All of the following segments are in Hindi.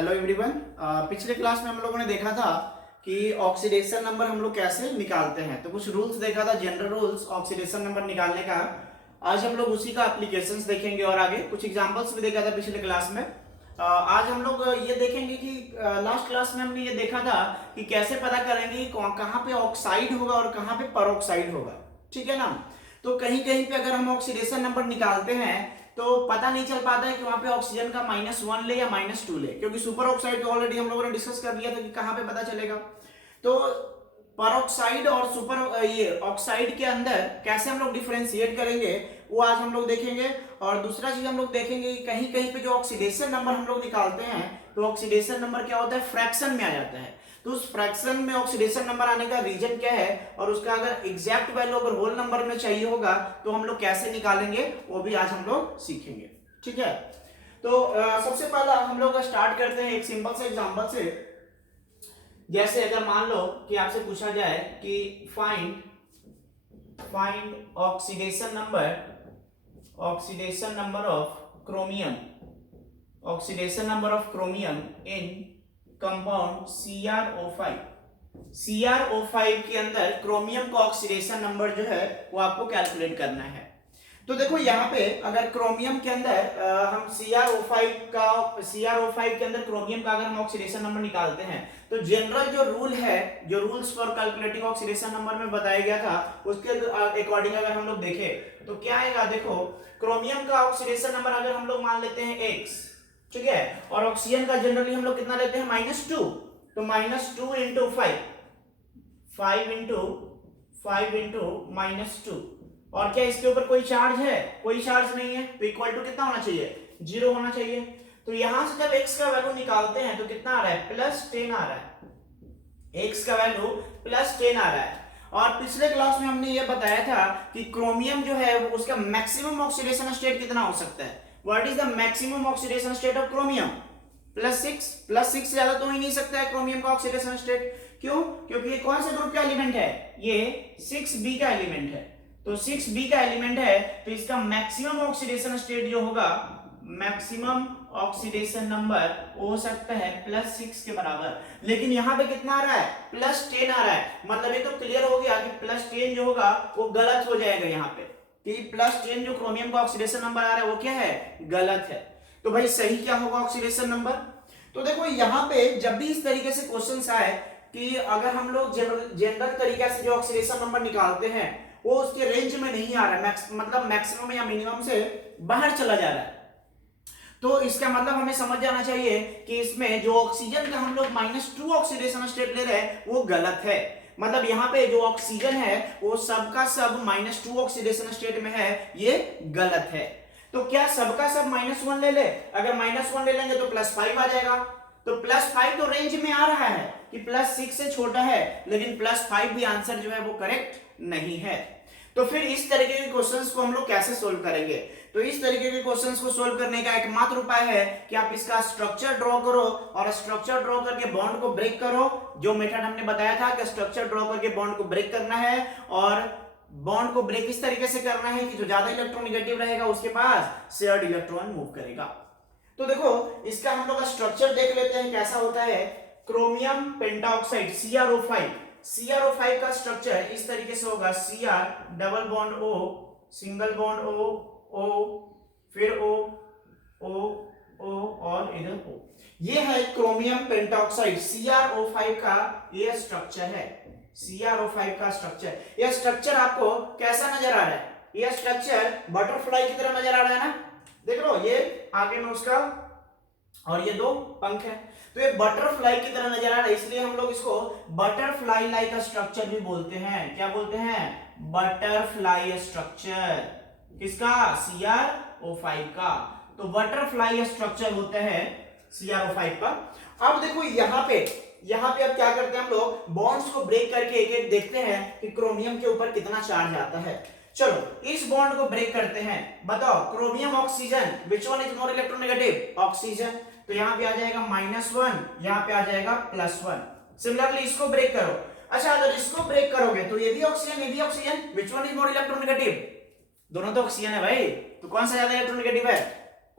Hello everyone. पिछले क्लास में हम लोगों ने देखा था कि ऑक्सीडेशन नंबर हम लोग कैसे निकालते हैं। तो कुछ रूल्स देखा था, जनरल रूल्स ऑक्सीडेशन नंबर निकालने का। आज हम लोग उसी का एप्लीकेशंस देखेंगे और आगे कुछ एग्जांपल्स भी देखा था पिछले क्लास में। आज हम लोग ये देखेंगे कि लास्ट क्लास में हमने ये देखा था कि कैसे पता करेंगे कि कहाँ पे ऑक्साइड होगा और कहाँ पे परऑक्साइड होगा। ठीक है ना। तो कहीं कहीं पे अगर हम ऑक्सीडेशन नंबर निकालते हैं तो पता नहीं चल पाता है कि वहां पे ऑक्सीजन का -1 ले या -2 ले, क्योंकि सुपर ऑक्साइड तो ऑलरेडी हम लोगों ने डिस्कस कर लिया था कि कहां पे पता चलेगा। तो परऑक्साइड और सुपर ये ऑक्साइड के अंदर कैसे हम लोग डिफरेंशिएट करेंगे वो आज हम लोग देखेंगे। और दूसरा चीज हम लोग देखेंगे कि कहीं कहीं पे जो ऑक्सीडेशन नंबर हम लोग निकालते हैं तो ऑक्सीडेशन नंबर क्या होता है, फ्रैक्शन में आ जाता है। तो उस फ्रैक्शन में ऑक्सीडेशन नंबर आने का रीजन क्या है और उसका अगर एग्जैक्ट वैल्यू अगर होल नंबर में चाहिए होगा तो हम लोग कैसे निकालेंगे वो भी आज हम लोग सीखेंगे। ठीक है। तो सबसे पहला हम लोग स्टार्ट करते हैं एक सिंपल से एग्जांपल से। जैसे अगर मान लो कि आपसे पूछा जाए कि find oxidation number of chromium, oxidation number of chromium in compound CrO5। CrO5 के अंदर क्रोमियम का ऑक्सीडेशन नंबर जो है वो आपको कैलकुलेट करना है। तो देखो यहाँ पे अगर क्रोमियम के अंदर हम CrO5 के अंदर क्रोमियम का अगर हम ऑक्सीडेशन नंबर निकालते हैं तो जनरल जो रूल है, जो rules for calculating oxidation number में बताया गया था उसके अकॉर्डिंग अगर हम लोग देखें तो क्या आएगा। देखो क्रोमियम का ऑक्सीडेशन नंबर अगर हम लोग मान लेते हैं x, ठीक है, और ऑक्सीजन का जनरली हम लोग कितना लेते हैं -2, तो -2 इंटू 5 इंटू -2, और क्या इसके ऊपर कोई चार्ज है? कोई चार्ज नहीं है, तो इक्वल टू कितना होना चाहिए, 0 होना चाहिए। तो यहां से जब x का वैल्यू निकालते हैं तो कितना आ रहा है, +10 आ रहा है। x का वैल्यू +10 आ रहा है। और पिछले क्लास में हमने ये बताया था कि क्रोमियम जो है उसका मैक्सिमम ऑक्सीडेशन स्टेट कितना हो सकता है। What is the maximum oxidation state of chromium? +6 से ज्यादा तो हो ही नहीं सकता है क्रोमियम का ऑक्सीडेशन स्टेट। क्यों? क्योंकि ये कौन से ग्रुप का एलिमेंट है, ये 6b का एलिमेंट है। तो 6b का एलिमेंट है तो इसका मैक्सिमम ऑक्सीडेशन स्टेट जो होगा, मैक्सिमम ऑक्सीडेशन नंबर हो सकता है +6 के बराबर। लेकिन यहां पे कितना आ रहा है, +10 आ रहा है। मतलब ये तो क्लियर हो गया कि +10 जो होगा वो गलत हो जाएगा यहाँ पे, कि +10 जो क्रोमियम का ऑक्सीडेशन नंबर आ रहा है वो क्या है, गलत है। तो भाई सही क्या होगा ऑक्सीडेशन नंबर? तो देखो यहाँ पे जब भी इस तरीके से क्वेश्चंस आए कि अगर हम लोग जनरल तरीके से जो ऑक्सीडेशन नंबर निकालते हैं वो उसके रेंज में नहीं आ रहा है, मतलब मैक्सिमम या मिनिमम से बाहर चला जा रहा है, तो इसका मतलब हमें समझ जाना चाहिए कि इसमें जो ऑक्सीजन का हम लोग -2 ऑक्सीडेशन स्टेट ले रहे हैं वो गलत है। मतलब यहाँ पे जो ऑक्सीजन है वो सबका सब -2 ऑक्सीडेशन स्टेट में है, ये गलत है। तो क्या सबका सब -1 ले ले? अगर -1 ले लेंगे तो +5 आ जाएगा। तो +5 तो रेंज में आ रहा है कि +6 से छोटा है, लेकिन +5 भी आंसर जो है वो करेक्ट नहीं है। तो फिर इस तरीके के क्वेश्चंस को हम लोग कैसे सोल्व करेंगे? तो इस तरीके के क्वेश्चंस को सोल्व करने का एकमात्र उपाय है कि आप इसका स्ट्रक्चर ड्रॉ करो और स्ट्रक्चर ड्रॉ करके बॉन्ड को ब्रेक करो। जो मेथड हमने बताया था कि स्ट्रक्चर ड्रॉ करके बॉन्ड को ब्रेक करना है, और बॉन्ड को ब्रेक इस तरीके से करना है कि जो ज्यादा इलेक्ट्रोनेगेटिव रहेगा उसके पास शेयर्ड इलेक्ट्रॉन मूव करेगा। तो देखो इसका हम लोग सिस्टम देख लेते हैं कैसा होता है। क्रोमियम पेंटाऑक्साइड CrO5 का स्ट्रक्चर इस तरीके से होगा, Cr double bond O single bond O फिर O और इधर O। ये है क्रोमियम पेंटाऑक्साइड CrO5 का ये स्ट्रक्चर है। CrO5 का स्ट्रक्चर, यह स्ट्रक्चर आपको कैसा नजर आ रहा है? यह स्ट्रक्चर बटरफ्लाई की तरह नजर आ रहा है ना। देख लो ये आगे में उसका और ये 2 पंख है, तो ये बटरफ्लाई की तरह नजर आ रहा है, इसलिए हम लोग इसको बटरफ्लाई लाइक स्ट्रक्चर भी बोलते हैं। क्या बोलते हैं? Butterfly structure. किसका? CrO5 का। तो बटरफ्लाई स्ट्रक्चर होता है CrO5 का। अब देखो यहाँ पे अब क्या करते हैं हम लोग, बॉन्ड्स को ब्रेक करके एक एक देखते हैं कि क्रोमियम के ऊपर कितना चार्ज आता है। चलो इस बॉन्ड को ब्रेक करते हैं। बताओ chromium oxygen, which one is more electronegative? Oxygen. तो यहाँ पे आ जाएगा -1, यहाँ पे आ जाएगा +1। सिमिलरली इसको ब्रेक करो। अच्छा अगर इसको ब्रेक करोगे तो ये भी oxygen, which one is more electronegative? दोनों तो ऑक्सीजन है भाई, तो कौन सा ज्यादा इलेक्ट्रोनेगेटिव है?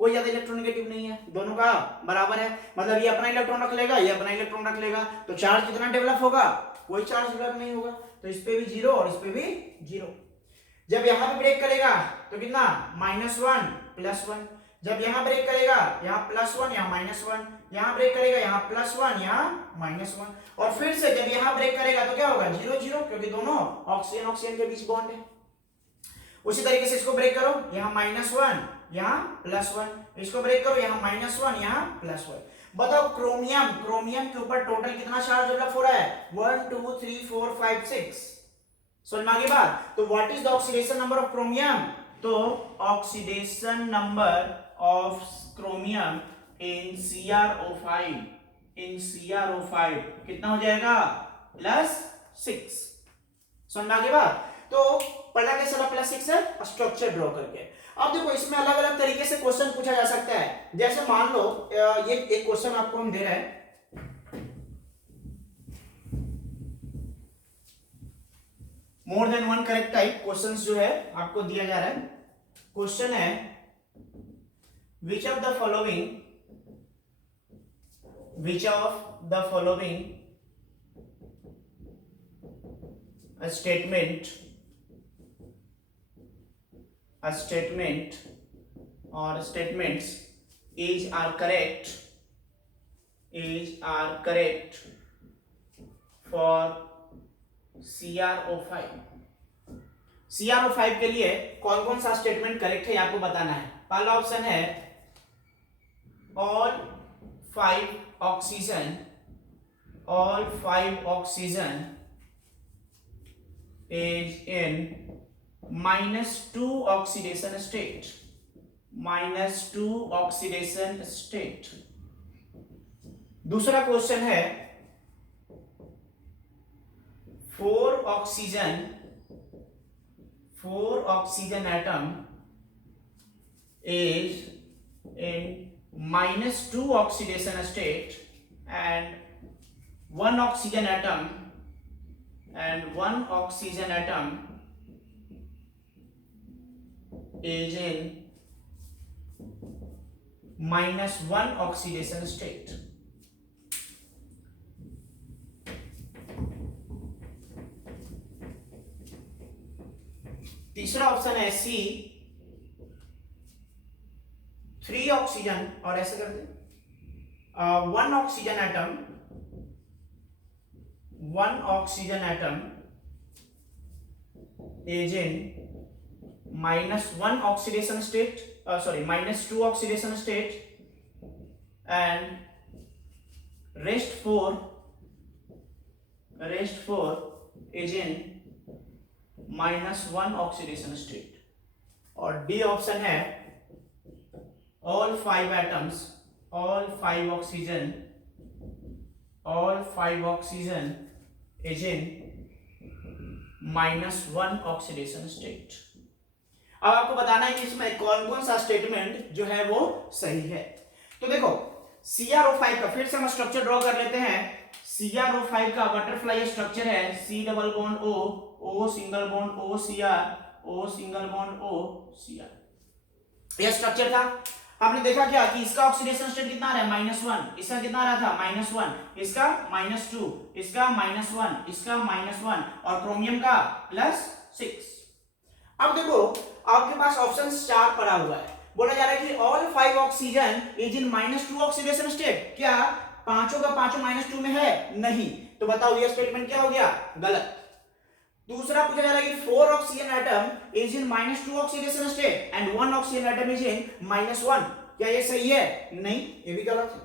कोई ज्यादा इलेक्ट्रोनेगेटिव नहीं है, दोनों का बराबर है, मतलब ये अपना इलेक्ट्रॉन रख लेगा, ये अपना इलेक्ट्रॉन रख लेगा, तो चार्ज कितना डेवलप होगा, कोई चार्ज डेवलप नहीं होगा, तो इस पे भी जीरो और इस पे भी जीरो। जब यहां पे ब्रेक करेगा तो कितना -1 +1, जब यहां ब्रेक करेगा यहां +1 यहां -1, यहां ब्रेक करेगा यहां +1 यहां -1, और फिर से जब यहां ब्रेक करेगा तो क्या होगा 0 0, क्योंकि दोनों ऑक्सीजन ऑक्सीजन के बीच बॉन्ड है। उसी तरीके से इसको ब्रेक करो, यहां -1 यहां +1, इसको ब्रेक करो, यहां -1 यहां +1। बताओ क्रोमियम, क्रोमियम के ऊपर टोटल कितना चार्ज डेवलप हो रहा है, 1 2 3 4 5 6। समझ में आ गई बात। तो what is the oxidation number of chromium, तो oxidation number of chromium in CrO5, in CrO5 कितना हो जाएगा +6। समझ में आ गई बात। तो पहला कैसे चला +6 है, स्ट्रक्चर ड्रॉ करके। अब देखो इसमें अलग अलग तरीके से क्वेश्चन पूछा जा सकता है, जैसे मान लो ये एक क्वेश्चन आपको हम दे रहे हैं, more than one correct type questions जो है आपको दिया जा रहा है। क्वेश्चन है which of the following statement or statements are correct for CrO5। CrO5 के लिए कौन कौन सा स्टेटमेंट करेक्ट है आपको बताना है। पहला ऑप्शन है all 5 oxygen is in -2 oxidation state। दूसरा क्वेश्चन है 4 oxygen atom is in -2 oxidation state and one oxygen atom is in -1 oxidation state। तीसरा ऑप्शन है सी 3 ऑक्सीजन, और ऐसे करते 1 oxygen atom is in -1 oxidation state, -2 oxidation state and rest 4 is in -1 oxidation state। और डी ऑप्शन है all 5 oxygen is in -1 oxidation state। अब आपको बताना है कि इसमें कौन कौन सा स्टेटमेंट जो है वो सही है। तो देखो CrO5 का फिर से हम स्ट्रक्चर ड्रॉ कर लेते हैं। CrO5 का बटरफ्लाई स्ट्रक्चर है C double bond O, O single bond O Cr, O single bond O Cr। यह स्ट्रक्चर था। आपने देखा क्या कि इसका ऑक्सीडेशन स्टेट कितना आ रहा है -1, इसका कितना आ रहा था -1, इसका -2, इसका -1, इसका -1 और क्रोमियम का +6। अब देखो आपके पास ऑप्शन 4 पड़ा हुआ है, बोला जा रहा है कि all 5 oxygen is in -2 oxidation state. क्या पांचों का पांचों -2 में है? नहीं। तो बताओ ये स्टेटमेंट क्या हो गया? गलत। दूसरा पूछा जा रहा है कि 4 oxygen atom is in -2 oxidation state and 1 oxygen atom is in -1। क्या ये सही है? नहीं, ये भी गलत है।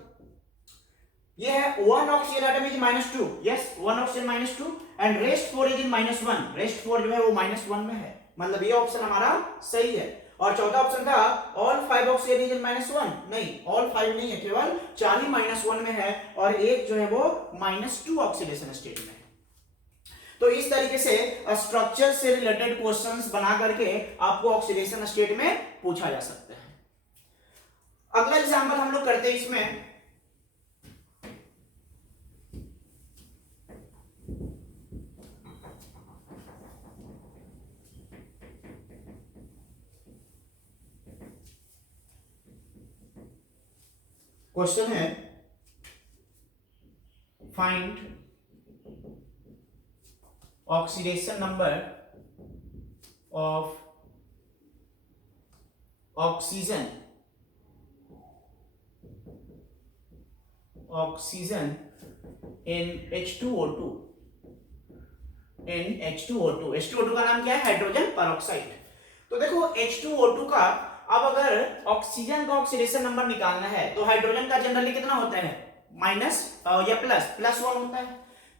ये है 1 oxygen atom is -2, yes 1 oxygen -2 and rest 4 is in -1। Rest 4 जो है वो -1 में है, मतलब ये ऑप्शन हमारा सही है। और चौथा ऑप्शन था ऑल 5 ऑक्सीजन इज इन -1, नहीं ऑल 5 नहीं है, केवल 4 ही -1 में है और एक जो है वो -2 ऑक्सीडेशन स्टेट में है। तो इस तरीके से स्ट्रक्चर से रिलेटेड क्वेश्चंस बना करके आपको ऑक्सीडेशन स्टेट में पूछा जा सकता है। अगला एग्जांपल हम लोग करते हैं इसमें, क्वेश्चन है find oxidation number of oxygen in H2O2 H2O2 का नाम क्या है? Hydrogen peroxide. तो देखो H2O2 का अब अगर ऑक्सीजन का ऑक्सीडेशन नंबर निकालना है तो हाइड्रोजन का जनरली कितना होता है? माइनस या प्लस वन होता है।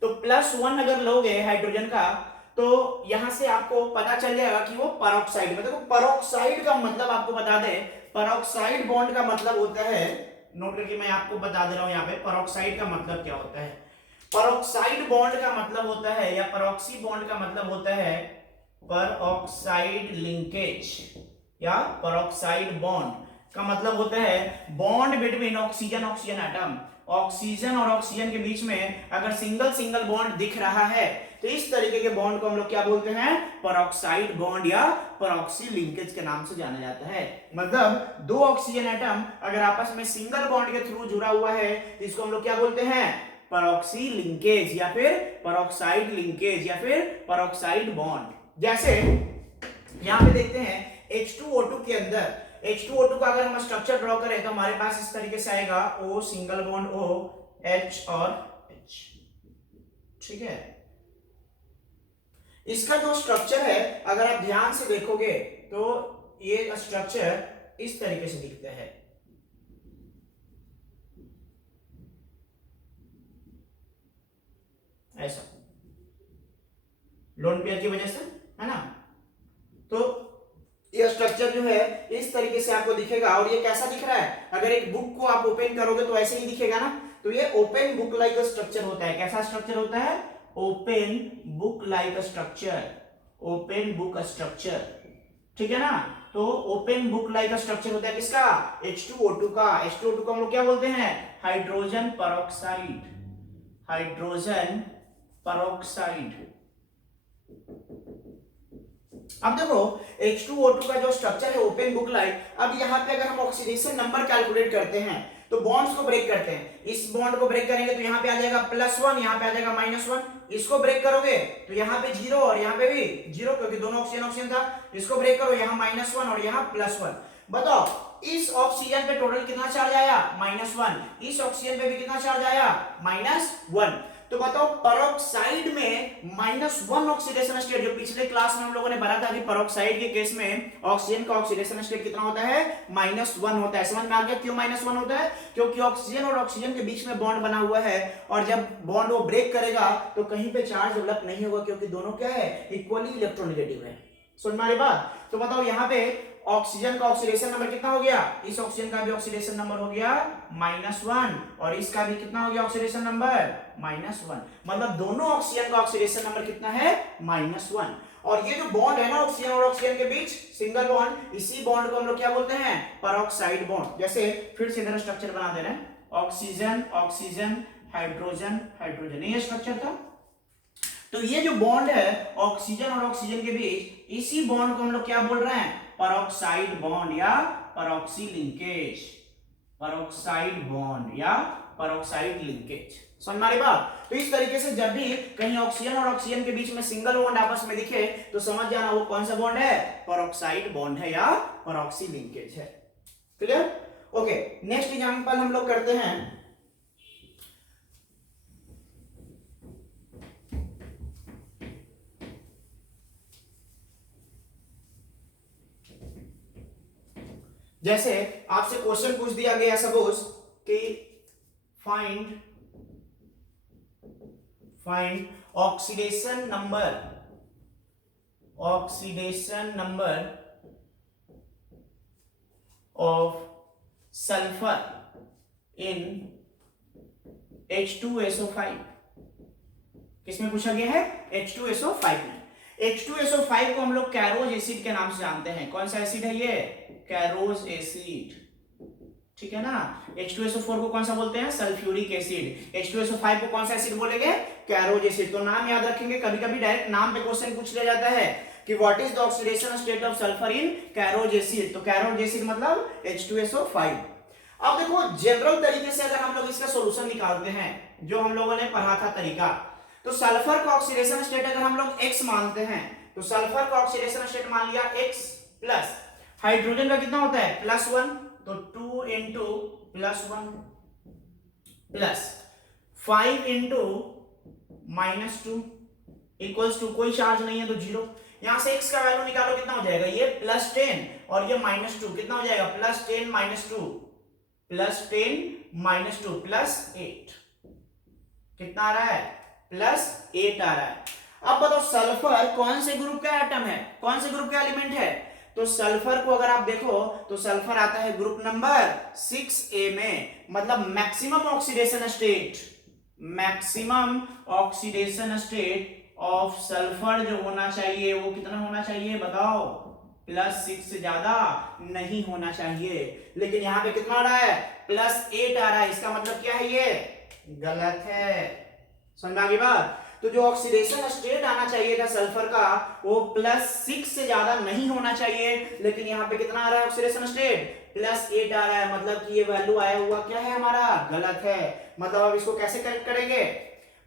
तो +1 अगर लोगे हाइड्रोजन का तो यहां से आपको पता चल जाएगा कि वो परऑक्साइड में। देखो परऑक्साइड का मतलब आपको बता दें, परऑक्साइड बॉन्ड का मतलब होता है, नोट करके मैं आपको बता दे रहा हूं यहाँ पे परऑक्साइड का मतलब क्या होता है। परऑक्साइड बॉन्ड का मतलब होता है या परऑक्सी बॉन्ड का मतलब होता है परऑक्साइड लिंकेज या परऑक्साइड बॉन्ड का मतलब होता है bond between oxygen atom. Oxygen और ऑक्सीजन के बीच में अगर सिंगल बॉन्ड दिख रहा है तो इस तरीके के बॉन्ड को हम लोग क्या बोलते हैं? परऑक्साइड बॉन्ड या परऑक्सी लिंकेज के नाम से जाना जाता है। मतलब दो ऑक्सीजन एटम अगर आपस में सिंगल बॉन्ड के थ्रू जुड़ा हुआ है तो इसको हम लोग क्या बोलते हैं? परऑक्सी लिंकेज या फिर परऑक्साइड लिंकेज या फिर परऑक्साइड बॉन्ड। जैसे यहां पे देखते हैं H2O2 के अंदर H2O2 का अगर हम स्ट्रक्चर ड्रॉ करें तो हमारे पास इस तरीके से आएगा O single bond O H और H, ठीक है। इसका जो स्ट्रक्चर है अगर आप ध्यान से देखोगे तो ये स्ट्रक्चर इस तरीके से दिखता है। ऐसा लोन पेयर की वजह से, है ना। तो ये स्ट्रक्चर जो है इस तरीके से आपको दिखेगा। और ये कैसा दिख रहा है? अगर एक बुक को आप ओपन करोगे तो ऐसे ही दिखेगा ना। तो ये ओपन बुक लाइक स्ट्रक्चर होता है। कैसा स्ट्रक्चर होता है? Open book like structure, open book structure, ठीक है ना। तो ओपन बुक लाइक स्ट्रक्चर होता है किसका? H2O2 का। H2O2 को हम लोग क्या बोलते हैं? Hydrogen peroxide, hydrogen peroxide. अब देखो H2O2 का जो स्ट्रक्चर है ओपन बुक लाइक, अब यहाँ पे अगर हम ऑक्सीडेशन नंबर कैलकुलेट करते हैं तो बॉन्ड्स को ब्रेक करते हैं। इस बॉन्ड को ब्रेक करेंगे तो यहाँ पे आ जाएगा +1, यहाँ पे आ जाएगा -1। इसको ब्रेक करोगे तो यहाँ पे 0 और यहाँ पे भी 0 क्योंकि दोनों ऑक्सीजन था। इसको ब्रेक करो, यहाँ -1 और यहाँ +1। बताओ इस ऑक्सीजन पे टोटल कितना चार्ज आया? -1। इस ऑक्सीजन पे भी कितना चार्ज आया? -1। तो बताओ परऑक्साइड में -1 ऑक्सीडेशन स्टेट, जो पिछले क्लास में हम लोगों ने पढ़ा था कि परऑक्साइड के केस में ऑक्सीजन का ऑक्सीडेशन स्टेट कितना होता है? -1 होता है। समझ में आ गया क्यों -1 होता है? क्योंकि ऑक्सीजन और ऑक्सीजन के बीच में बॉन्ड बना हुआ है और जब बॉन्ड वो ब्रेक करेगा तो कहीं पे चार्ज डेवलप नहीं होगा क्योंकि दोनों क्या है? इक्वली इलेक्ट्रोनेगेटिव है। सुन में आ रही बात? तो बताओ यहाँ पे ऑक्सीजन का ऑक्सीडेशन नंबर कितना हो गया? इस ऑक्सीजन का भी ऑक्सीडेशन नंबर हो गया -1 और इसका भी कितना हो गया ऑक्सीडेशन नंबर? -1। मतलब दोनों ऑक्सीजन का ऑक्सीडेशन नंबर कितना है? -1। और ये जो बॉन्ड है ना ऑक्सीजन और ऑक्सीजन के बीच, सिंगल बॉन्ड, इसी बॉन्ड को हम लोग क्या बोलते हैं? Peroxide bond. जैसे फिर से इधर स्ट्रक्चर बना दे रहे हैं, ऑक्सीजन ऑक्सीजन हाइड्रोजन हाइड्रोजन, ये स्ट्रक्चर था। तो ये जो बॉन्ड है ऑक्सीजन और ऑक्सीजन के बीच, इसी बॉन्ड को हम लोग क्या बोल रहे हैं? परऑक्साइड बॉन्ड या परऑक्सी लिंकेज, परऑक्साइड बॉन्ड या परऑक्साइड लिंकेज। समझ में आ रही बात? तो इस तरीके से जब भी कहीं ऑक्सीजन और ऑक्सीजन के बीच में सिंगल बॉन्ड आपस में दिखे तो समझ जाना वो कौन सा बॉन्ड है? परऑक्साइड बॉन्ड है या परऑक्सी लिंकेज है। क्लियर? ओके, नेक्स्ट एग्जांपल हम लोग करते हैं। जैसे आपसे क्वेश्चन पूछ दिया गया सपोज कि find oxidation number of sulphur in H2SO5। किसमें पूछा गया है? H2SO5 में। H2SO5 को हम लोग कैरोज एसिड के नाम से जानते हैं। कौन सा एसिड है ये? कैरोज एसिड, ठीक है ना। H2SO4 को कौन सा बोलते हैं? Sulphuric acid. H2SO5 को कौन सा एसिड बोलेंगे? कैरोज एसिड। तो नाम याद रखेंगे, कभी कभी डायरेक्ट नाम पे क्वेश्चन पूछ लिया जाता है कि what is the oxidation state of sulphur in कैरोज acid. तो कैरोज एसिड मतलब H2SO5। अब देखो जनरल तरीके से अगर हम लोग इसका सॉल्यूशन निकालते हैं, जो हम लोगों ने पढ़ा था तरीका, तो सल्फर का ऑक्सीडेशन स्टेट अगर हम लोग x मानते हैं, तो सल्फर का ऑक्सीडेशन स्टेट मान लिया x प्लस हाइड्रोजन का कितना होता है +1, तो 2 into +1 plus 5 into -2 equals to, कोई चार्ज नहीं है तो 0। यहां से x का वैल्यू निकालो, कितना हो जाएगा ये +10 और ये -2, कितना हो जाएगा +10 -2 +10 -2 +8, कितना आ रहा है +8 आ रहा है। अब बताओ सल्फर कौन से ग्रुप का एटम है, कौन से ग्रुप का एलिमेंट है, तो सल्फर को अगर आप देखो तो सल्फर आता है ग्रुप नंबर 6A में, मतलब maximum oxidation state, maximum oxidation state of sulphur जो होना चाहिए वो कितना होना चाहिए बताओ, +6 से ज्यादा नहीं होना चाहिए, लेकिन यहां पे कितना आ रहा है +8 आ रहा है। इसका मतलब क्या है, ये गलत है। समझ आ गई बात। तो जो ऑक्सीडेशन स्टेट आना चाहिए था सल्फर का वो +6 से ज्यादा नहीं होना चाहिए, लेकिन यहाँ पे कितना आ रहा है ऑक्सीडेशन स्टेट +8 आ रहा है, मतलब कि ये वैल्यू आया हुआ क्या है हमारा गलत है। मतलब अब इसको कैसे करेक्ट करेंगे,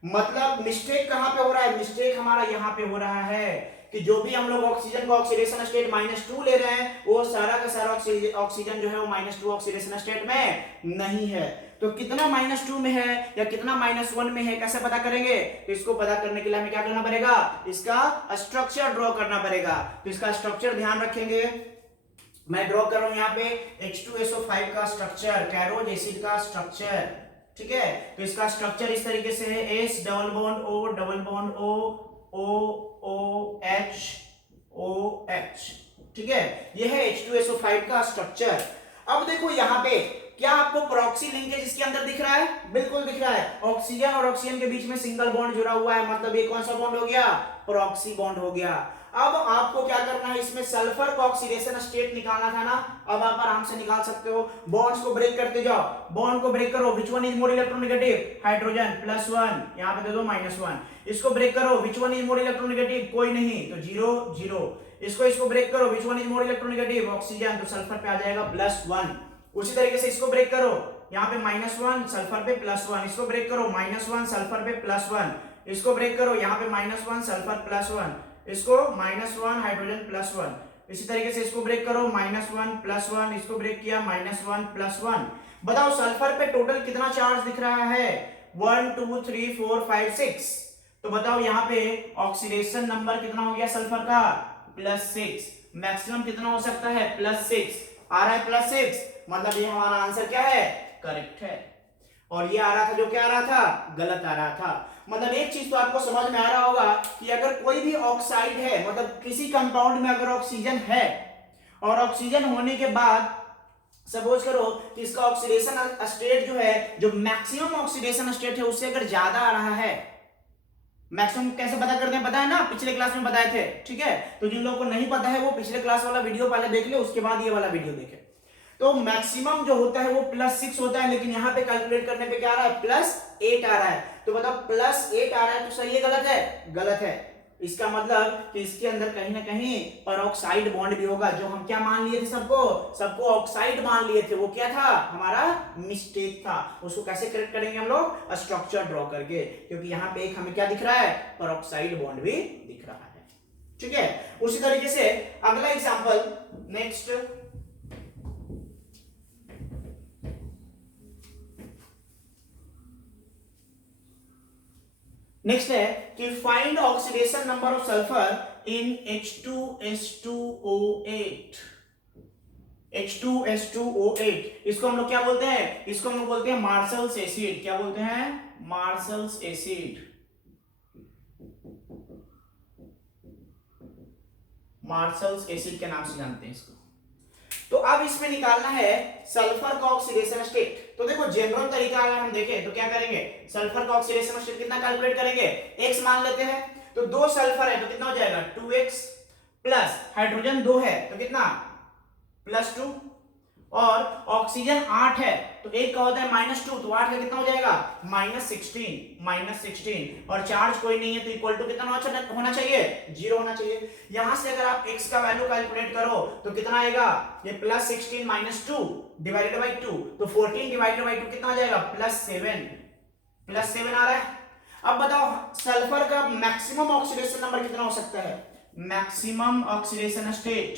मतलब मिस्टेक कहां पे हो रहा है, मिस्टेक हमारा यहाँ पे हो रहा है कि जो भी हम लोग ऑक्सीजन का ऑक्सीडेशन स्टेट -2 ले रहे हैं वो सारा का सारा ऑक्सीजन जो है वो -2 ऑक्सीडेशन स्टेट में नहीं है। तो कितना -2 में है या कितना -1 में है कैसे पता करेंगे, तो इसको पता करने के लिए हमें क्या करना पड़ेगा, इसका स्ट्रक्चर ड्रॉ करना पड़ेगा। तो इसका स्ट्रक्चर ध्यान रखेंगे, मैं ड्रॉ कर रहा हूं यहाँ पे H2SO5 का स्ट्रक्चर, कैरोज एसिड का स्ट्रक्चर, ठीक है। तो इसका स्ट्रक्चर इस तरीके से है, S double bond O double bond O OH OH, ठीक है, ये है H2SO5 का स्ट्रक्चर। अब देखो यहाँ पे क्या आपको प्रॉक्सी लिंकेज इसके अंदर दिख रहा है, बिल्कुल दिख रहा है। ऑक्सीजन और ऑक्सीजन के बीच में सिंगल बॉन्ड जुड़ा हुआ है, मतलब ये कौन सा बॉन्ड हो गया, प्रॉक्सी बॉन्ड हो गया। अब आपको क्या करना है, इसमें सल्फर का ऑक्सीडेशन स्टेट निकालना था ना, अब आप आराम से निकाल सकते हो। बॉन्ड्स को ब्रेक करते जाओ, बॉन्ड को ब्रेक करो, which one is more electronegative, hydrogen +1, यहां पे दे दो -1। इसको ब्रेक करो, which one is more electronegative, कोई नहीं तो 0 0। इसको ब्रेक करो, which one is more electronegative, oxygen, तो सल्फर पे आ जाएगा +1। उसी तरीके से इसको ब्रेक करो, यहाँ पे -1 सल्फर पे +1, इसको ब्रेक करो -1 सल्फर पे +1, इसको ब्रेक करो, यहाँ पे -1 सल्फर +1, इसको -1 हाइड्रोजन +1, इसी तरीके से इसको ब्रेक करो -1 +1, इसको ब्रेक किया -1 +1। बताओ सल्फर पे टोटल कितना चार्ज दिख रहा है, 1 2 3 4 5 6। तो बताओ यहाँ पे ऑक्सीडेशन नंबर कितना हो गया सल्फर का +6, मैक्सिमम कितना हो सकता है +6 आ रहा है, +6, मतलब ये हमारा आंसर क्या है करेक्ट है। और ये आ रहा था जो क्या आ रहा था गलत आ रहा था। मतलब एक चीज तो आपको समझ में आ रहा होगा कि अगर कोई भी ऑक्साइड है, मतलब किसी कंपाउंड में अगर ऑक्सीजन है और ऑक्सीजन होने के बाद सपोज करो कि इसका ऑक्सीडेशन स्टेट जो है, जो मैक्सिमम ऑक्सीडेशन स्टेट है उससे अगर ज्यादा आ रहा है, मैक्सिमम कैसे पता करते हैं पता है ना, पिछले क्लास में बताए थे, ठीक है। तो जिन लोगों को नहीं पता है वो पिछले क्लास वाला वीडियो पहले देख ले, उसके बाद ये वाला वीडियो देखे। तो मैक्सिमम जो होता है वो +6 होता है, लेकिन यहाँ पे कैलकुलेट करने पे क्या आ रहा है +8 आ रहा है। तो बताओ +8 आ रहा है तो सही है गलत है, गलत है। इसका मतलब कि इसके अंदर कहीं ना कहीं परऑक्साइड बॉन्ड भी होगा, जो हम क्या मान लिए थे, सबको ऑक्साइड मान लिए थे, वो क्या था हमारा मिस्टेक था। उसको कैसे करेक्ट करेंगे हम लोग, स्ट्रक्चर ड्रॉ करके, क्योंकि यहाँ पे एक हमें क्या दिख रहा है परऑक्साइड बॉन्ड भी दिख रहा है, ठीक है। उसी तरीके से अगला एग्जांपल, नेक्स्ट है कि find oxidation number of sulphur in H2S2O8। H2S2O8 इसको हम लोग क्या बोलते हैं, इसको हम लोग बोलते हैं मार्शल्स एसिड। क्या बोलते हैं, मार्शल्स एसिड, मार्शल्स एसिड के नाम से जानते हैं इसको। तो अब इसमें निकालना है सल्फर का ऑक्सीडेशन स्टेट। तो देखो जनरल तरीका अगर हम देखें तो क्या करेंगे, सल्फर का ऑक्सीडेशन स्टेट कितना कैलकुलेट करेंगे, x मान लेते हैं। तो 2 सल्फर है तो कितना हो जाएगा 2x, प्लस हाइड्रोजन 2 है तो कितना +2, और ऑक्सीजन 8 है तो एक का होता है -2, तो 8 का कितना हो जाएगा -16, और चार्ज कोई नहीं है तो इक्वल टू कितना होना चाहिए 0 होना चाहिए। यहां से अगर आप x का वैल्यू कैलकुलेट करो तो कितना आएगा, ये +16 -2 डिवाइडेड बाई 2, तो 14 डिवाइडेड बाई 2 कितना हो जाएगा +7, +7 आ रहा है। अब बताओ सल्फर का मैक्सिमम ऑक्सीडेशन नंबर कितना हो सकता है? Maximum oxidation state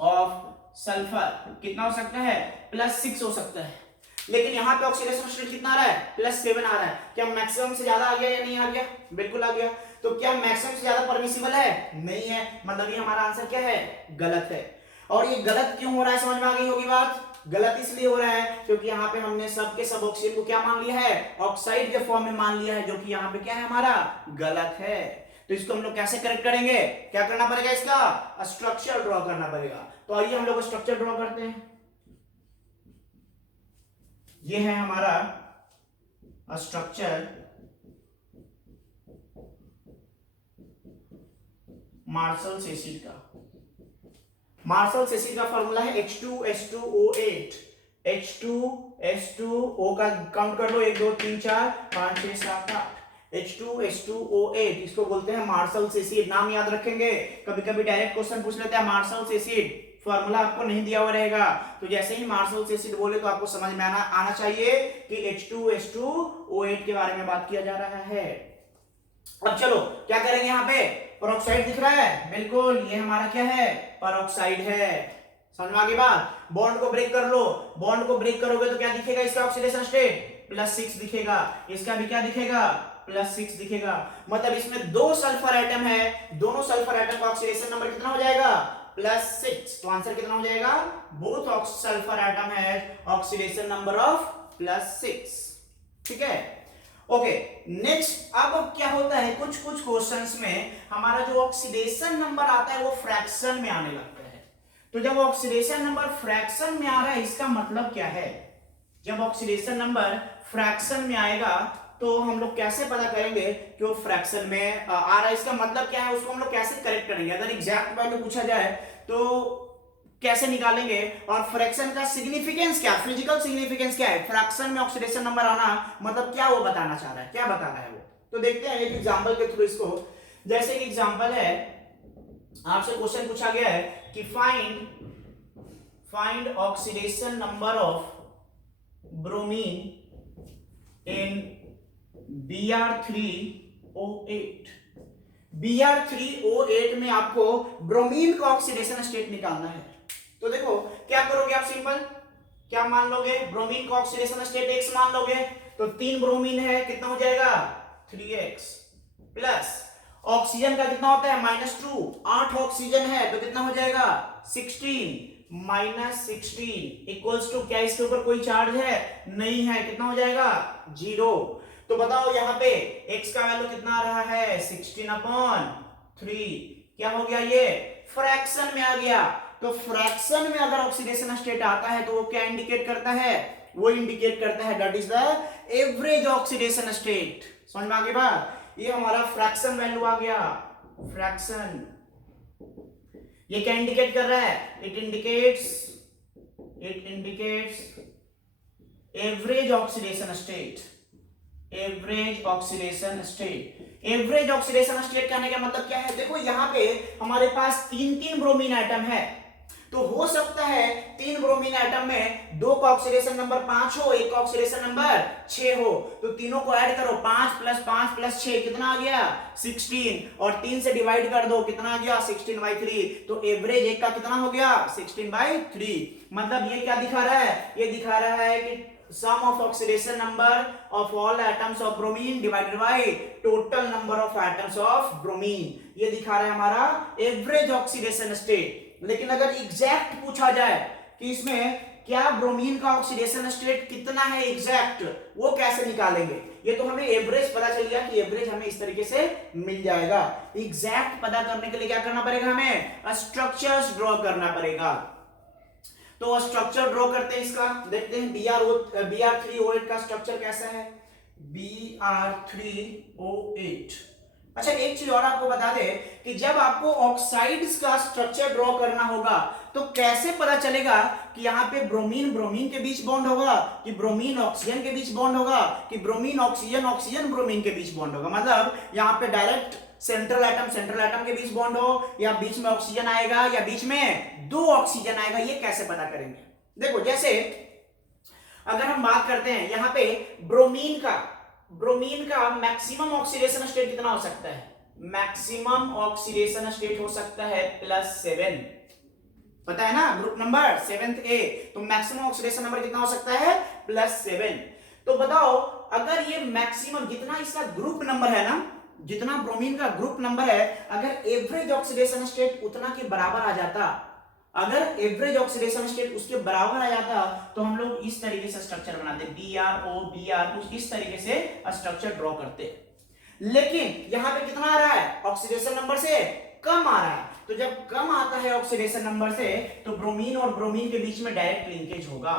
of sulphur कितना हो सकता है? +6 हो सकता है। लेकिन यहाँ पे ऑक्सीडेशन स्टेट कितना आ रहा है? +7 आ रहा है। क्या मैक्सिमम से ज्यादा आ गया या नहीं आ गया? बिल्कुल आ गया। तो क्या मैक्सिमम से ज्यादा परमिसिबल है? नहीं है, मतलब ये हमारा आंसर क्या है? गलत है। और ये गलत क्यों हो रहा है समझ में आ गई होगी बात। गलत इसलिए हो रहा है क्योंकि यहाँ पे हमने सब के सब ऑक्सीजन को क्या मान लिया है? ऑक्साइड के फॉर्म में मान लिया है, जो कि यहाँ पे क्या है हमारा? गलत है। तो इसको हम लोग कैसे करेक्ट करेंगे? क्या करना पड़ेगा? इसका स्ट्रक्चर ड्रॉ करना पड़ेगा। तो आइए हम लोग स्ट्रक्चर ड्रॉ करते हैं। ये है हमारा स्ट्रक्चर मार्शल्स एसिड का। मार्शल्स एसिड का फॉर्मूला है H2S2O8। H2S2O का काउंट कर लो, 1 2 3 4 5 6 7 8। H2S2O8 इसको बोलते हैं मार्शल्स एसिड। नाम याद रखेंगे, कभी कभी डायरेक्ट क्वेश्चन पूछ लेते हैं मार्शल्स एसिड, फॉर्मूला आपको नहीं दिया हुआ रहेगा, तो जैसे ही मार्शल्स एसिड बोले तो आपको समझ में आना चाहिए कि H2S2O8 के बारे में बात किया जा रहा है। अब चलो क्या करेंगे? यहाँ पे पेरोक्साइड दिख रहा है, बिल्कुल ये हमारा क्या है? पेरोक्साइड है। समझ में आ गई बात। बॉन्ड को ब्रेक कर लो, बॉन्ड को ब्रेक करोगे तो क्या दिखेगा? इसका ऑक्सीडेशन स्टेट +6 दिखेगा, इसका भी क्या दिखेगा? +6 दिखेगा। मतलब इसमें 2 सल्फर एटम है, दोनों सल्फर एटम का ऑक्सीडेशन नंबर कितना हो जाएगा? +6। तो आंसर कितना हो जाएगा? Both sulphur atom has oxidation number of +6। ठीक है, ओके। नेक्स्ट, अब क्या होता है कुछ क्वेश्चंस में हमारा जो ऑक्सीडेशन नंबर आता है वो फ्रैक्शन में आने लगता है। तो जब ऑक्सीडेशन नंबर फ्रैक्शन में आ रहा है इसका मतलब क्या है? जब ऑक्सीडेशन नंबर फ्रैक्शन में आएगा तो हम लोग कैसे पता करेंगे कि वो फ्रैक्शन में आ रहा है? इसका मतलब क्या है, उसको हम लोग कैसे करेक्ट करेंगे? अगर एग्जैक्ट वैल्यू पूछा जाए तो कैसे निकालेंगे? और फ्रैक्शन का सिग्निफिकेंस क्या, फिजिकल सिग्निफिकेंस क्या है? फ्रैक्शन में ऑक्सीडेशन नंबर आना मतलब क्या वो बताना चाह रहा है, क्या बताना है वो? तो देखते हैं एक एग्जांपल के थ्रू इसको। जैसे कि एग्जांपल है, आपसे क्वेश्चन पूछा गया है कि find oxidation number of bromine in Br3O8। Br3O8 में आपको ब्रोमीन का ऑक्सीडेशन स्टेट निकालना है। तो देखो क्या करोगे आप? सिंपल क्या मान लोगे? ब्रोमीन का ऑक्सीडेशन स्टेट X मान लोगे। तो 3 ब्रोमीन है, कितना हो जाएगा? 3x प्लस ऑक्सीजन का कितना होता है? -2। 8 ऑक्सीजन है तो कितना हो जाएगा? 16 -16 इक्वल्स टू क्या? इसके ऊपर कोई चार्ज है? नहीं है, कितना हो जाएगा? 0। तो बताओ यहाँ पे x का वैल्यू कितना आ रहा है? 16/3। क्या हो गया? ये फ्रैक्शन में आ गया। तो फ्रैक्शन में अगर ऑक्सीडेशन स्टेट आता है तो वो क्या इंडिकेट करता है? वो इंडिकेट करता है that is the average oxidation state. समझ में आ गई बात? ये हमारा फ्रैक्शन वैल्यू आ गया। फ्रैक्शन ये क्या इंडिकेट कर रहा है? It indicates average oxidation state. Average oxidation state. Average oxidation state कहने का मतलब क्या है? देखो यहाँ पे हमारे पास 3 ब्रोमीन आइटम है, तो हो सकता है 3 ब्रोमीन आइटम में 2 का ऑक्सीडेशन नंबर 5 हो, 1 का ऑक्सीडेशन नंबर 6 हो। तो तीनों को ऐड करो, 5 + 5 + 6 कितना आ गया? 16। और 3 से डिवाइड कर दो, कितना आ गया? 16/3। तो एवरेज एक का कितना हो गया? 16/3। मतलब ये क्या दिखा रहा है? ये दिखा रहा है कि sum of oxidation number of all atoms of bromine divided by total number of atoms of bromine, ये दिखा रहा है हमारा एवरेज ऑक्सीडेशन स्टेट। लेकिन अगर एग्जैक्ट पूछा जाए कि इसमें क्या ब्रोमीन का ऑक्सीडेशन स्टेट कितना है एग्जैक्ट, वो कैसे निकालेंगे? ये तो हमें एवरेज पता चल गया कि एवरेज हमें इस तरीके से मिल जाएगा। एग्जैक्ट पता करने के लिए क्या करना पड़ेगा? हमें स्ट्रक्चर्स ड्रॉ करना पड़ेगा। तो स्ट्रक्चर ड्रॉ करते हैं इसका, देखते हैं Br3O8 का स्ट्रक्चर कैसा है। Br3O8। अच्छा एक चीज और आपको बता दे कि जब आपको ऑक्साइड्स का स्ट्रक्चर ड्रॉ करना होगा तो कैसे पता चलेगा कि यहाँ पे ब्रोमीन ब्रोमीन के बीच बॉन्ड होगा, कि ब्रोमीन ऑक्सीजन के बीच बॉन्ड होगा, कि ब्रोमीन ऑक्सीजन ऑक्सीजन ब्रोमीन के बीच बॉन्ड होगा? मतलब यहाँ पे डायरेक्ट सेंट्रल एटम के बीच बॉन्ड हो, या बीच में ऑक्सीजन आएगा, या बीच में 2 ऑक्सीजन आएगा, ये कैसे पता करेंगे? देखो जैसे अगर हम बात करते हैं यहाँ पे ब्रोमीन का मैक्सिमम ऑक्सीडेशन स्टेट कितना हो सकता है? मैक्सिमम ऑक्सीडेशन स्टेट हो सकता है +7, पता है ना, ग्रुप नंबर 7th A, तो मैक्सिमम ऑक्सीडेशन नंबर कितना हो सकता है? +7। तो बताओ अगर ये मैक्सिमम जितना इसका ग्रुप नंबर है ना, जितना ब्रोमीन का ग्रुप नंबर है, अगर एवरेज ऑक्सीडेशन स्टेट उतना के बराबर आ जाता, अगर एवरेज ऑक्सीडेशन स्टेट उसके बराबर आ जाता, तो हम लोग इस तरीके से स्ट्रक्चर बनाते, BrO कुछ इस तरीके से स्ट्रक्चर ड्रॉ करते। लेकिन यहां पे कितना आ रहा है? ऑक्सीडेशन नंबर से कम आ रहा है। तो जब कम आता है ऑक्सीडेशन नंबर से, तो ब्रोमीन और ब्रोमीन के बीच में डायरेक्ट लिंकेज होगा,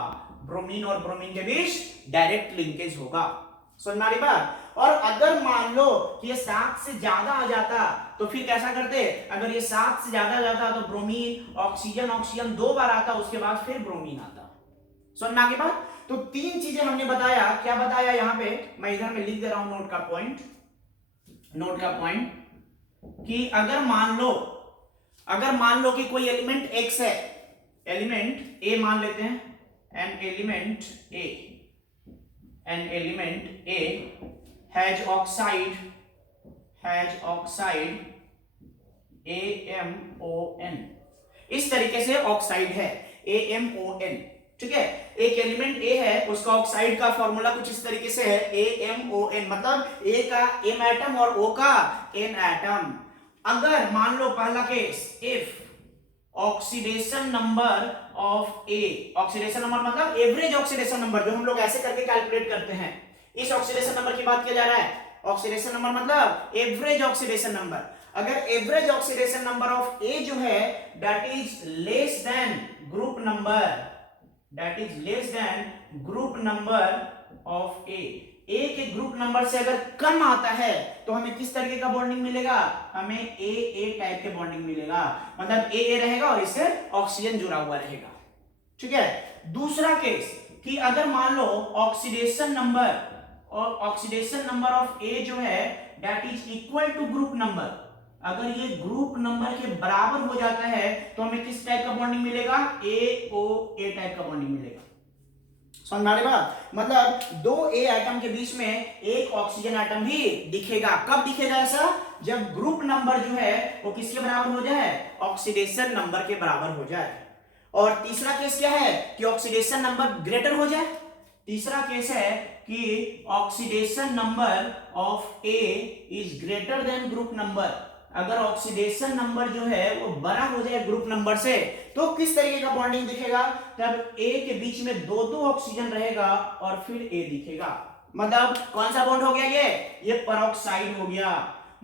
ब्रोमीन और ब्रोमीन के बीच डायरेक्ट लिंकेज होगा। सुनना रही बात? और अगर मान लो कि ये 7 से ज्यादा आ जाता, तो फिर कैसा करते? अगर ये 7 से ज्यादा आ जाता तो ब्रोमीन ऑक्सीजन 2 बार आता, उसके बाद फिर ब्रोमीन आता। सुनना की बात? तो 3 चीजें हमने बताया। क्या बताया? यहां पे मैं इधर में लिख दे रहा हूं नोट का पॉइंट कि अगर मान लो कि कोई एलिमेंट X है, एलिमेंट A मान लेते हैं, an element A has oxide AMON, इस तरीके से ऑक्साइड है AMON, ठीक है। एक एलिमेंट A है, उसका ऑक्साइड का फॉर्मूला कुछ इस तरीके से है AMON, मतलब A का M एटम और O का N एटम। अगर मान लो पहला case, if oxidation number of A, oxidation number मतलब एवरेज ऑक्सीडेशन नंबर, जो हम लोग ऐसे करके कैलकुलेट करते हैं, इस ऑक्सीडेशन नंबर की बात किया जा रहा है। ऑक्सीडेशन नंबर मतलब एवरेज ऑक्सीडेशन नंबर। अगर average oxidation number of A जो है that is less than group number of A के ग्रुप नंबर से अगर कम आता है, तो हमें किस तरीके का बॉन्डिंग मिलेगा? हमें AA टाइप के बॉन्डिंग मिलेगा, मतलब AA रहेगा और इससे ऑक्सीजन जुड़ा हुआ रहेगा, ठीक है। दूसरा केस कि अगर मान लो ऑक्सीडेशन नंबर ऑफ A जो है that is equal to group number, अगर ये ग्रुप नंबर के बराबर हो जाता है, तो हमें किस टाइप का बॉन्डिंग मिलेगा? AOA टाइप का बॉन्डिंग मिलेगा। समझ में आ रही बात? मतलब 2 A एटम के बीच में एक ऑक्सीजन एटम भी दिखेगा। कब दिखेगा ऐसा? जब ग्रुप नंबर जो है वो किसके बराबर हो जाए? ऑक्सीडेशन नंबर के बराबर हो जाए। और तीसरा केस क्या है? कि ऑक्सीडेशन नंबर ग्रेटर हो जाए। तीसरा केस है कि oxidation number of A is greater than group number. अगर ऑक्सीडेशन नंबर जो है वो बड़ा हो जाए ग्रुप नंबर से, तो किस तरीके का बॉन्डिंग दिखेगा? तब A के बीच में 2 ऑक्सीजन रहेगा और फिर A दिखेगा। मतलब कौन सा बॉन्ड हो गया? ये परऑक्साइड हो गया।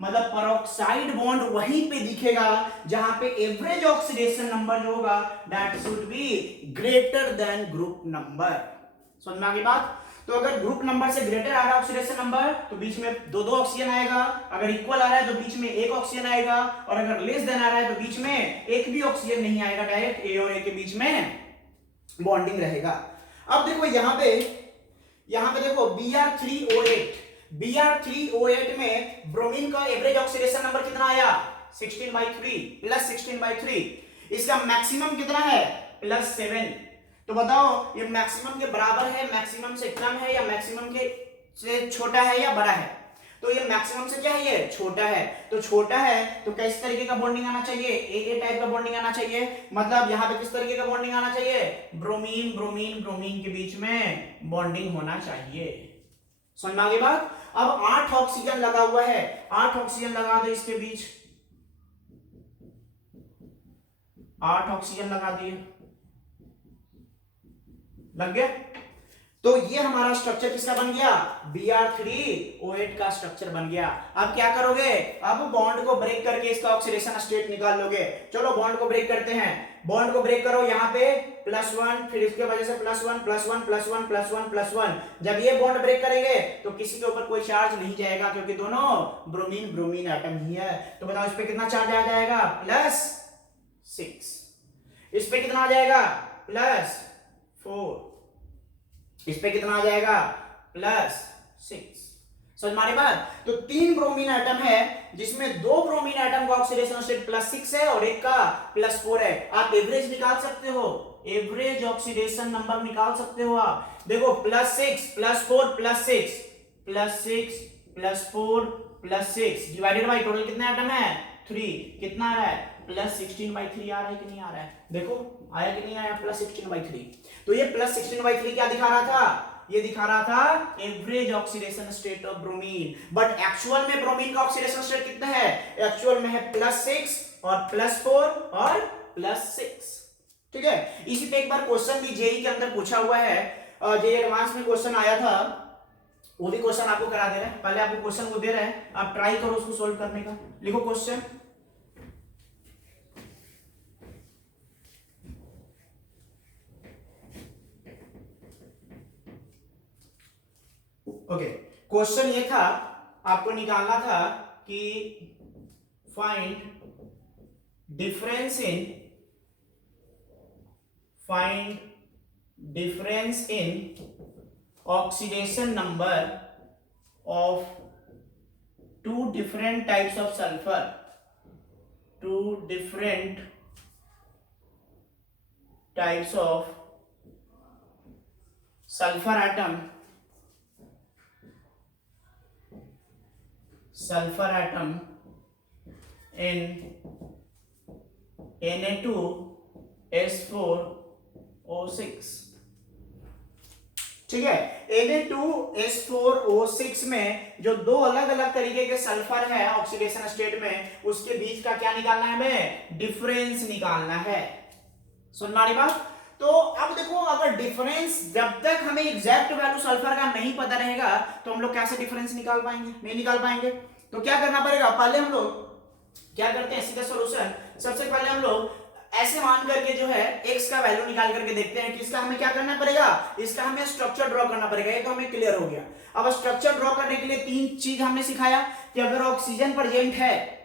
मतलब परऑक्साइड बॉन्ड वहीं पे दिखेगा जहां पे एवरेज ऑक्सीडेशन नंबर जो होगा that should be greater than group number. समझ में आ गई बात? तो अगर ग्रुप नंबर से ग्रेटर आ रहा है ऑक्सीडेशन नंबर, तो बीच में 2 ऑक्सीजन आएगा। अगर इक्वल आ रहा है तो बीच में 1 ऑक्सीजन आएगा, और अगर लेस देन आ रहा है तो बीच में एक भी ऑक्सीजन नहीं आएगा, डायरेक्ट A और A के बीच में बॉन्डिंग रहेगा। अब देखो यहाँ पे देखो Br3O8 में ब्रोमीन का एवरेज ऑक्सीडेशन नंबर कितना आया? 16/3 +16/3। इसका मैक्सिमम कितना है? +7। तो बताओ ये मैक्सिमम के बराबर है, मैक्सिमम से कम है, या मैक्सिमम के से छोटा है या बड़ा है? तो ये मैक्सिमम से क्या है? ये छोटा है। तो छोटा है तो किस तरीके का बॉन्डिंग आना चाहिए? AA टाइप का बॉन्डिंग आना चाहिए। मतलब यहाँ पे किस तरीके का बॉन्डिंग आना चाहिए? ब्रोमीन के बीच में बॉन्डिंग होना चाहिए। समझ में आ गई बात? अब 8 ऑक्सीजन लगा हुआ है, 8 ऑक्सीजन लगा दो इसके बीच, 8 ऑक्सीजन लगा दिए, लग गया। तो ये हमारा स्ट्रक्चर किसका बन गया? Br3O8 का स्ट्रक्चर बन गया। अब क्या करोगे? अब बॉन्ड को ब्रेक करके इसका ऑक्सीडेशन स्टेट निकाल लोगे। चलो बॉन्ड को ब्रेक करते हैं। बॉन्ड को ब्रेक करो, यहाँ पे +1, फिर इसके वजह से +1, जब ये बॉन्ड ब्रेक करेंगे तो किसी के ऊपर कोई चार्ज नहीं जाएगा, क्योंकि दोनों ब्रोमीन एटम ही है। तो बताओ इस पे कितना चार्ज आ जाएगा? +6। इस पे कितना आ जाएगा? +4। इस पे कितना आ जाएगा? +6। समझ मारे बात? तो 3 ब्रोमीन एटम है, जिसमें 2 ब्रोमीन एटम का ऑक्सीडेशन स्टेट +6 है और एक का +4 है। आप एवरेज निकाल सकते हो। एवरेज ऑक्सीडेशन नंबर निकाल सकते हो आप। देखो +6 +4 +6 +6 +4 +6 डिवाइडेड बाय टोटल कितने एटम है 3, कितना आ रहा है +16/3 आ रहा है कि नहीं आ रहा है? देखो आया कि नहीं आया +16/3। तो ये +16/3 क्या दिखा रहा था? ये दिखा रहा था average oxidation state of bromine, but actual में ब्रोमीन का ऑक्सीडेशन स्टेट कितना है? एक्चुअल में है +6 और +4 और +6। ठीक है, इसी पे एक बार क्वेश्चन भी जेई के अंदर पूछा हुआ है, जेई एडवांस में क्वेश्चन आया था, वो भी क्वेश्चन आपको करा दे रहे हैं। पहले आपको क्वेश्चन को दे रहे हैं, आप ट्राई करो उसको सोल्व करने का। लिखो क्वेश्चन। ओके, क्वेश्चन ये था, आपको निकालना था कि find difference in oxidation number of two different types of sulfur, two different types of sulfur atom in Na2S4O6। ठीक है, Na2S4O6 में जो दो अलग अलग तरीके के सल्फर है ऑक्सीडेशन स्टेट में, उसके बीच का क्या निकालना है हमें? डिफरेंस निकालना है। सुन मारी बात? तो अब देखो, अगर डिफरेंस, जब तक हमें एग्जैक्ट वैल्यू सल्फर का नहीं पता रहेगा तो हम लोग कैसे डिफरेंस निकाल पाएंगे? नहीं निकाल पाएंगे। तो क्या करना पड़ेगा? पहले हम लोग क्या करते हैं सीधा सोल्यूशन, सबसे पहले हम लोग ऐसे मान करके जो है x का वैल्यू निकाल करके देखते हैं कि इसका हमें क्या करना पड़ेगा, इसका हमें स्ट्रक्चर ड्रॉ करना पड़ेगा। ये तो हमें क्लियर हो गया। अब स्ट्रक्चर ड्रॉ करने के लिए तीन चीज हमने सिखाया कि अगर ऑक्सीजन प्रेजेंट है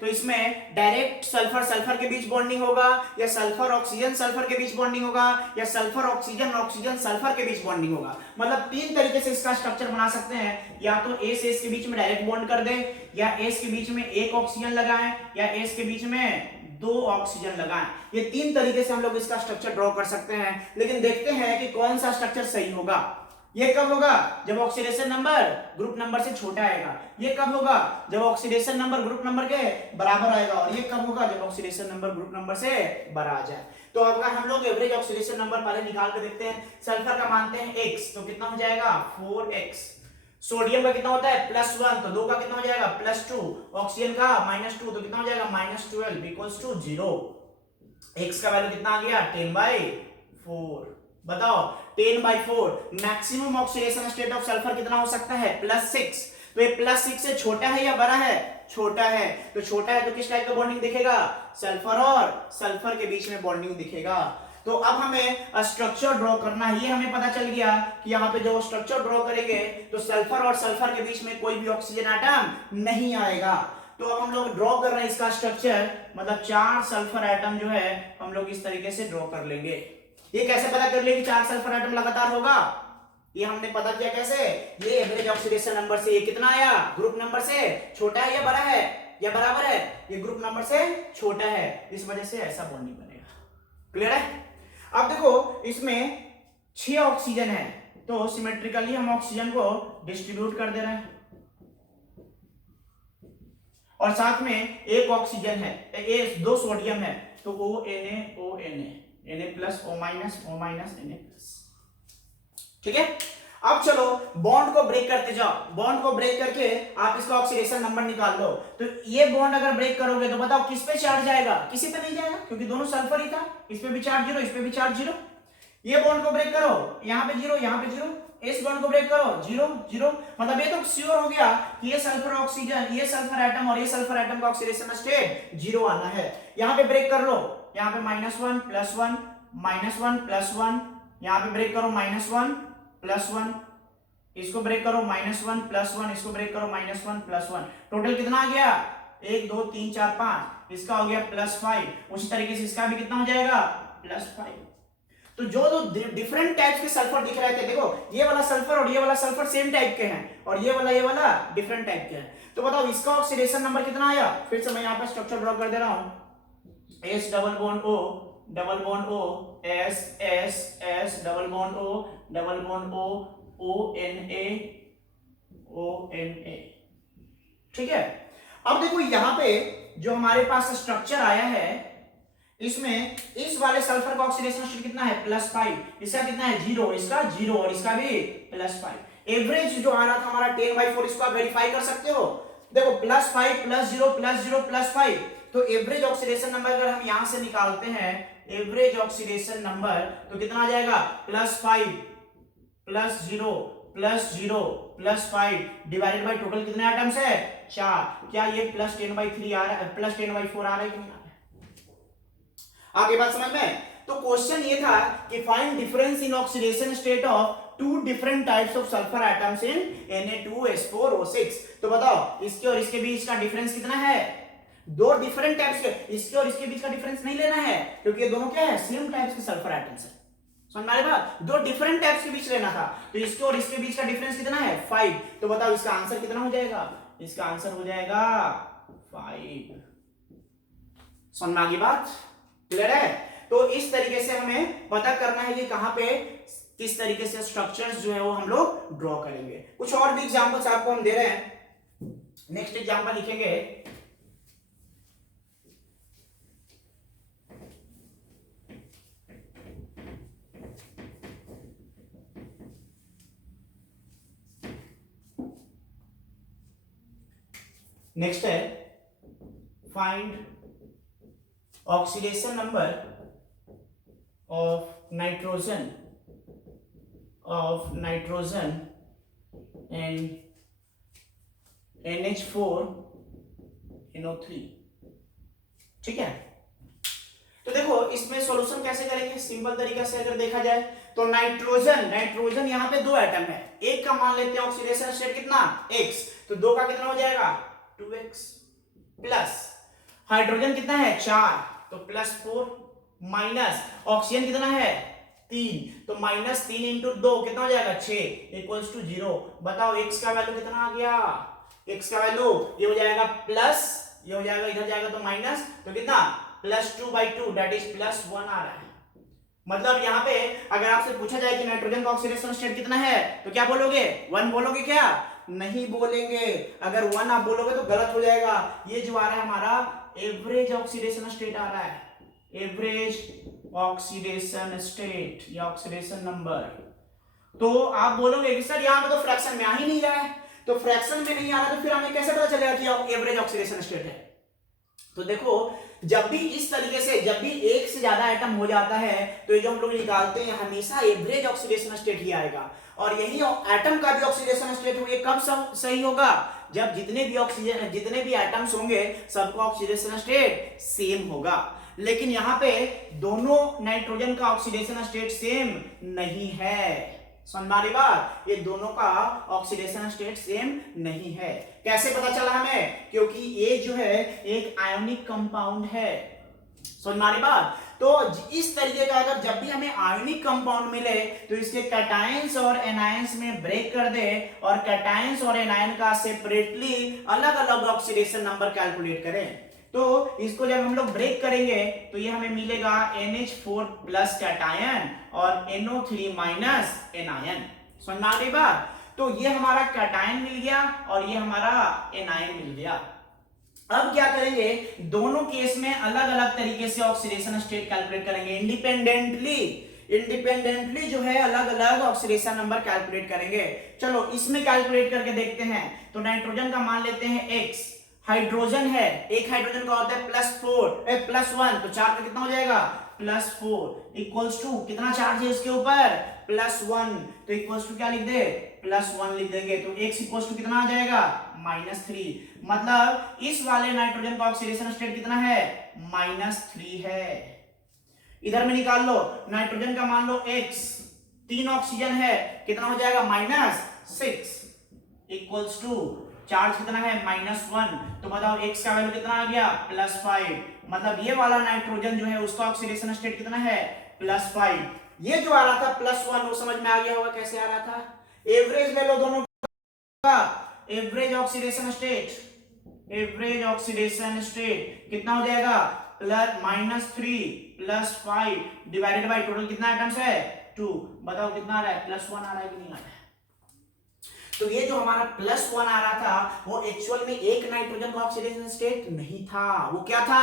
तो इसमें डायरेक्ट सल्फर सल्फर के बीच बॉन्डिंग होगा, या सल्फर ऑक्सीजन सल्फर के बीच बॉन्डिंग होगा, या सल्फर ऑक्सीजन ऑक्सीजन सल्फर के बीच बॉन्डिंग होगा। मतलब तीन तरीके से इसका स्ट्रक्चर बना सकते हैं, या तो A से S के बीच में डायरेक्ट बॉन्ड कर दें, या S के बीच में एक ऑक्सीजन लगाएं, या S के बीच में दो ऑक्सीजन लगाएं। ये तीन तरीके से हम लोग इसका स्ट्रक्चर ड्रॉ कर सकते हैं। लेकिन देखते हैं कि कौन सा स्ट्रक्चर सही होगा। ये कब होगा? जब ऑक्सीडेशन नंबर ग्रुप नंबर से छोटा आएगा। ये कब होगा? जब ऑक्सीडेशन नंबर ग्रुप नंबर के बराबर आएगा। और ये कब होगा? जब ऑक्सीडेशन नंबर ग्रुप नंबर से बड़ा आ जाए। तो अगर हम लोग एवरेज ऑक्सीडेशन नंबर पहले निकाल के देखते हैं। सल्फर का मानते हैं x, तो कितना हो जाएगा 4x। सोडियम का कितना होता है +1, तो 2 का कितना हो जाएगा +2। ऑक्सीजन का -2, तो कितना हो जाएगा -12 इक्वल्स टू 0। x का वैल्यू कितना आ गया 10/4। बताओ 10/4। Maximum oxidation state of sulphur कितना हो सकता है +6। तो ये +6 से छोटा है या बड़ा है? छोटा है। तो छोटा है तो किस टाइप का बॉन्डिंग दिखेगा? सल्फर और सल्फर के बीच में बॉन्डिंग दिखेगा। तो अब हमें स्ट्रक्चर ड्रॉ करना है। ये हमें पता चल गया कि यहाँ पे जो स्ट्रक्चर ड्रॉ करेंगे तो सल्फर और सल्फर के बीच में कोई भी ऑक्सीजन एटम नहीं आएगा। तो अब हम लोग ड्रॉ कर रहे हैं इसका स्ट्रक्चर, मतलब 4 सल्फर एटम जो है हम लोग इस तरीके से ड्रॉ कर लेंगे। ये कैसे पता कर ले कि 4 सल्फर एटम लगातार होगा? ये हमने पता किया कैसे? ये एवरेज ऑक्सीडेशन नंबर से ये कितना आया? ग्रुप नंबर से छोटा है या बड़ा है या बराबर है? ये ग्रुप नंबर से छोटा है, इस वजह से ऐसा बॉन्डिंग बनेगा। क्लियर है? अब देखो इसमें 6 ऑक्सीजन है, तो सिमेट्रिकली हम ऑक्सीजन को डिस्ट्रीब्यूट कर दे रहे हैं, और साथ में एक ऑक्सीजन है, 2 सोडियम है, तो Na+O-Na+, ठीक है। अब चलो बॉन्ड को ब्रेक करते जाओ। बॉन्ड को ब्रेक करके आप इसका ऑक्सीडेशन नंबर निकाल लो। तो ये बॉन्ड अगर ब्रेक करोगे तो बताओ किस पे चार्ज जाएगा? किसी पे नहीं जाएगा, क्योंकि दोनों सल्फर ही था। इस पे भी चार्ज 0, इस पे भी चार्ज 0। ये बॉन्ड को ब्रेक करो, यहाँ पे 0, यहाँ पे 0। इस बॉन्ड को ब्रेक करो, 0 0। मतलब ये तो श्योर हो गया कि ये सल्फर ऑक्सीजन, ये सल्फर एटम और ये सल्फर एटम का ऑक्सीडेशन स्टेट 0 आना है। यहाँ पे ब्रेक कर लो, यहाँ पे -1 +1 -1 +1, यहाँ पे ब्रेक करो -1 +1, इसको ब्रेक करो -1 +1, इसको ब्रेक करो -1 +1। टोटल कितना आ गया? 1 2 3 4 5। इसका हो गया +5। उसी तरीके से इसका भी कितना हो जाएगा? +5। तो जो जो डिफरेंट टाइप्स के सल्फर दिख रहे थे, देखो ये वाला सल्फर और ये वाला सल्फर सेम टाइप के हैं, और ये वाला डिफरेंट टाइप के हैं। तो बताओ इसका ऑक्सीडेशन नंबर कितना आया? फिर से मैं यहाँ पे स्ट्रक्चर ड्रॉ कर दे रहा हूँ। H double bond O double bond O, S S S, double bond O, double bond O, O N A, O N A. ठीक है, अब देखो यहां पे जो हमारे पास स्ट्रक्चर आया है, इसमें इस वाले सल्फर का ऑक्सीडेशन स्टेट कितना है +5, इसका कितना है 0, इसका 0 और इसका भी +5। एवरेज जो आ रहा था हमारा 10/4, इसको आप वेरीफाई कर सकते हो। देखो +5 +0 +0 +5, तो एवरेज ऑक्सीडेशन नंबर अगर हम यहां से निकालते हैं, एवरेज ऑक्सीडेशन नंबर तो कितना आ जाएगा +5 +0 +0 +5 डिवाइडेड बाय टोटल कितने आइटम्स है 4। क्या ये +10/3 आ रहा है, +10/4 आ रहा है कि नहीं आ रहा है? आगे बात समझ में? तो क्वेश्चन ये था कि find difference in oxidation state of two different types of sulphur atoms in Na2S4O6। तो बताओ इसके और इसके बीच का डिफरेंस कितना है? दो डिफरेंट टाइप्स के, इसके और इसके बीच का डिफरेंस नहीं लेना है, क्योंकि ये दोनों क्या है सेम टाइप्स के सल्फर एटम्स है। समझ में आ रही बात? दो डिफरेंट टाइप्स के बीच लेना था, तो इसके और इसके बीच का डिफरेंस कितना है 5। तो बताओ इसका आंसर कितना हो जाएगा? इसका आंसर हो जाएगा 5। समझ में आ गई बात? क्लियर है? तो इस तरीके से हमें पता करना है कि कहां पे किस तरीके से स्ट्रक्चर्स जो है वो हम लोग ड्रॉ करेंगे। कुछ और भी एग्जांपल्स आपको हम दे रहे हैं। नेक्स्ट एग्जांपल लिखेंगे, नेक्स्ट है find oxidation number of nitrogen and NH4NO3। ठीक है, तो देखो इसमें सॉल्यूशन कैसे करेंगे? सिंपल तरीका से अगर देखा जाए तो नाइट्रोजन यहाँ पे दो एटम है, एक का मान लेते हैं ऑक्सीडेशन स्टेट कितना x, तो दो का कितना हो जाएगा 2x, प्लस हाइड्रोजन कितना है 4, तो +4, माइनस ऑक्सीजन कितना है 3, तो -3 इंटू 2 कितना हो जाएगा 6 इक्वल्स टू 0। बताओ x का वैल्यू कितना आ गया? x का वैल्यू ये हो जाएगा प्लस, ये हो जाएगा इधर जाएगा तो माइनस, तो कितना +2/2 दैट इज +1 आ रहा है। मतलब यहाँ पे अगर आपसे पूछा जाए कि नाइट्रोजन का ऑक्सीडेशन स्टेट कितना है, तो क्या बोलोगे 1 बोलोगे? क्या नहीं बोलेंगे। अगर 1 आप बोलोगे तो गलत हो जाएगा। ये जो आ रहा है हमारा एवरेज ऑक्सीडेशन स्टेट आ रहा है, एवरेज ऑक्सीडेशन स्टेट या ऑक्सीडेशन नंबर। तो आप बोलोगे कि सर यहाँ पे तो फ्रैक्शन में आ ही नहीं रहा है, तो फ्रैक्शन में नहीं आ रहा तो फिर हमें कैसे पता चलेगा कि एवरेज ऑक्सीडेशन स्टेट है? तो देखो जब भी इस तरीके से, जब भी एक से ज्यादा एटम हो जाता है तो ये जो हम लोग निकालते हैं हमेशा एवरेज ऑक्सीडेशन स्टेट ही आएगा। और यही एटम का भी ऑक्सीडेशन स्टेट हो, ये कब सही होगा? जब जितने भी एटम्स होंगे सबका ऑक्सीडेशन स्टेट सेम होगा। लेकिन यहाँ पे दोनों नाइट्रोजन का ऑक्सीडेशन स्टेट सेम नहीं है। समझ में आ रही बात? ये दोनों का ऑक्सीडेशन स्टेट सेम नहीं है। कैसे पता चला हमें? क्योंकि ये जो है एक आयोनिक कंपाउंड है। समझ में आ रही बात? तो इस तरीके का अगर जब भी हमें आयोनिक कंपाउंड मिले तो इसके कैटायंस और एनायंस में ब्रेक कर दे और कैटायंस और एनायन का सेपरेटली अलग अलग ऑक्सीडेशन नंबर कैलकुलेट करें। तो इसको जब हम लोग ब्रेक करेंगे तो ये हमें मिलेगा NH4 प्लस कैटायन और NO3 माइनस एनायन। समझ में आ गई बात? तो ये हमारा कैटायन मिल गया और ये हमारा एनायन मिल गया। अब क्या करेंगे? दोनों केस में अलग अलग तरीके से ऑक्सीडेशन स्टेट कैलकुलेट करेंगे, इंडिपेंडेंटली जो है अलग अलग ऑक्सीडेशन नंबर कैलकुलेट करेंगे। चलो इसमें कैलकुलेट करके देखते हैं। तो नाइट्रोजन का मान लेते हैं x, हाइड्रोजन है, एक हाइड्रोजन का होता है +1, तो 4 का कितना हो जाएगा +4 इक्वल्स टू कितना चार्ज है इसके ऊपर +1, तो इक्वल्स टू क्या लिख दे +1 लिख देंगे। तो x इक्वल्स टू कितना आ जाएगा -3। मतलब इस वाले नाइट्रोजन का ऑक्सीडेशन स्टेट कितना है -3 है। इधर में निकाल लो, नाइट्रोजन का मान लो x, 3 ऑक्सीजन है, कितना हो जाएगा -6 इक्वल्स टू चार्ज कितना है -1, तो बताओ x का वैल्यू कितना आ गया +5। मतलब ये वाला नाइट्रोजन जो है उसका ऑक्सीडेशन स्टेट कितना है +5। ये जो आ रहा था +1 वो समझ में आ गया होगा कैसे आ रहा था? एवरेज ले लो दोनों का, एवरेज ऑक्सीडेशन स्टेट कितना हो जाएगा प्लस -3 + 5 डिवाइडेड बाय टोटल कितना आइटम्स है 2। बताओ कितना आ रहा है +1 आ रहा है कि नहीं आ रहा है। तो ये जो हमारा +1 आ रहा था वो एक्चुअल में एक नाइट्रोजन का ऑक्सीडेशन स्टेट नहीं था, वो क्या था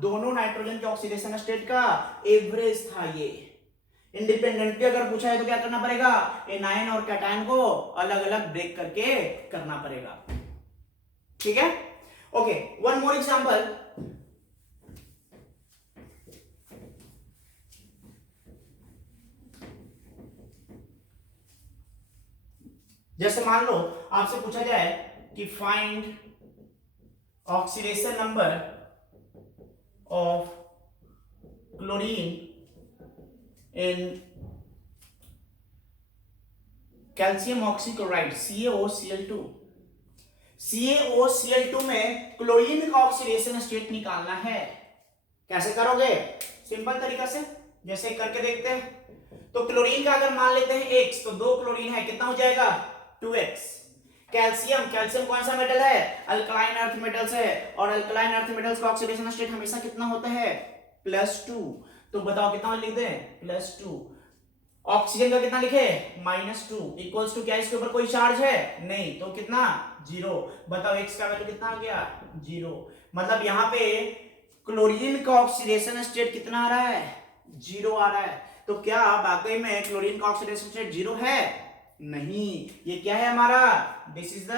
दोनों नाइट्रोजन के ऑक्सीडेशन स्टेट का एवरेज था। ये इंडिपेंडेंटली अगर पूछा है तो क्या करना पड़ेगा एनायन और कैटायन को अलग अलग ब्रेक करके करना पड़ेगा। ठीक है ओके वन मोर एग्जांपल। जैसे मान लो आपसे पूछा जाए कि find oxidation number of chlorine in calcium oxychloride CaOCl2। CaOCl2 में क्लोरीन का ऑक्सीडेशन स्टेट निकालना है। कैसे करोगे सिंपल तरीका से, जैसे करके देखते हैं। तो क्लोरीन का अगर मान लेते हैं X तो 2 क्लोरीन है कितना हो जाएगा 2x। कैल्शियम कौन सा मेटल है अल्कलाइन अर्थ मेटल्स है और अल्कलाइन अर्थ मेटल्स का ऑक्सीडेशन स्टेट हमेशा कितना होता है +2। तो बताओ कितना लिख दें +2। ऑक्सीजन का कितना लिखे -2 इक्वल्स टू क्या इसके ऊपर कोई चार्ज है नहीं तो कितना 0। बताओ x का वैल्यू कितना आ गया 0। मतलब यहाँ पे क्लोरीन का ऑक्सीडेशन स्टेट कितना आ रहा है 0 आ रहा है। तो क्या वाकई में क्लोरीन का ऑक्सीडेशन स्टेट 0 है नहीं, ये क्या है हमारा this is the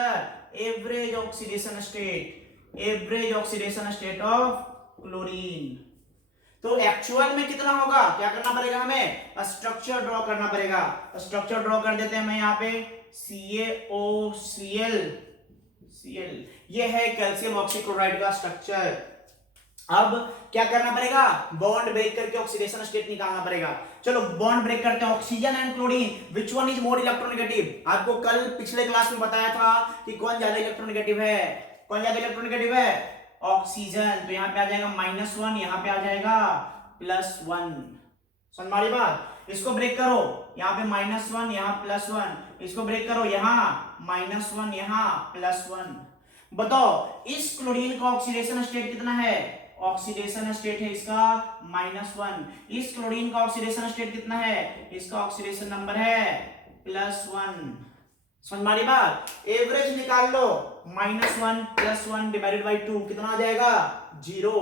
average oxidation state, average oxidation state of chlorine. तो एक्चुअल में कितना होगा क्या करना पड़ेगा हमें स्ट्रक्चर ड्रॉ करना पड़ेगा। स्ट्रक्चर ड्रॉ कर देते हैं मैं यहाँ पे CaOCl ये है कैल्शियम ऑक्सीक्लोराइड का स्ट्रक्चर। अब क्या करना पड़ेगा बॉन्ड ब्रेक करके ऑक्सीडेशन स्टेट निकालना पड़ेगा। चलो बॉन्ड ब्रेक करते हैं oxygen and chlorine which one is more electronegative. आपको कल पिछले क्लास में बताया था कि कौन ज्यादा इलेक्ट्रोनेगेटिव है, कौन ज्यादा इलेक्ट्रोनेगेटिव है ऑक्सीजन। तो यहाँ पे आ जाएगा -1 यहाँ पे आ जाएगा +1। समझ मारी बात। इसको ब्रेक करो यहाँ पे -1 यहाँ +1, इसको ब्रेक करो यहाँ -1 यहाँ +1। बताओ इस क्लोरीन का ऑक्सीडेशन स्टेट कितना है ऑक्सीडेशन स्टेट है इसका -1। इस क्लोरीन का ऑक्सीडेशन स्टेट कितना है इसका ऑक्सीडेशन नंबर है +1। समझ मारी बात। एवरेज निकाल लो -1 +1 डिवाइडेड बाई 2 कितना आ जाएगा 0।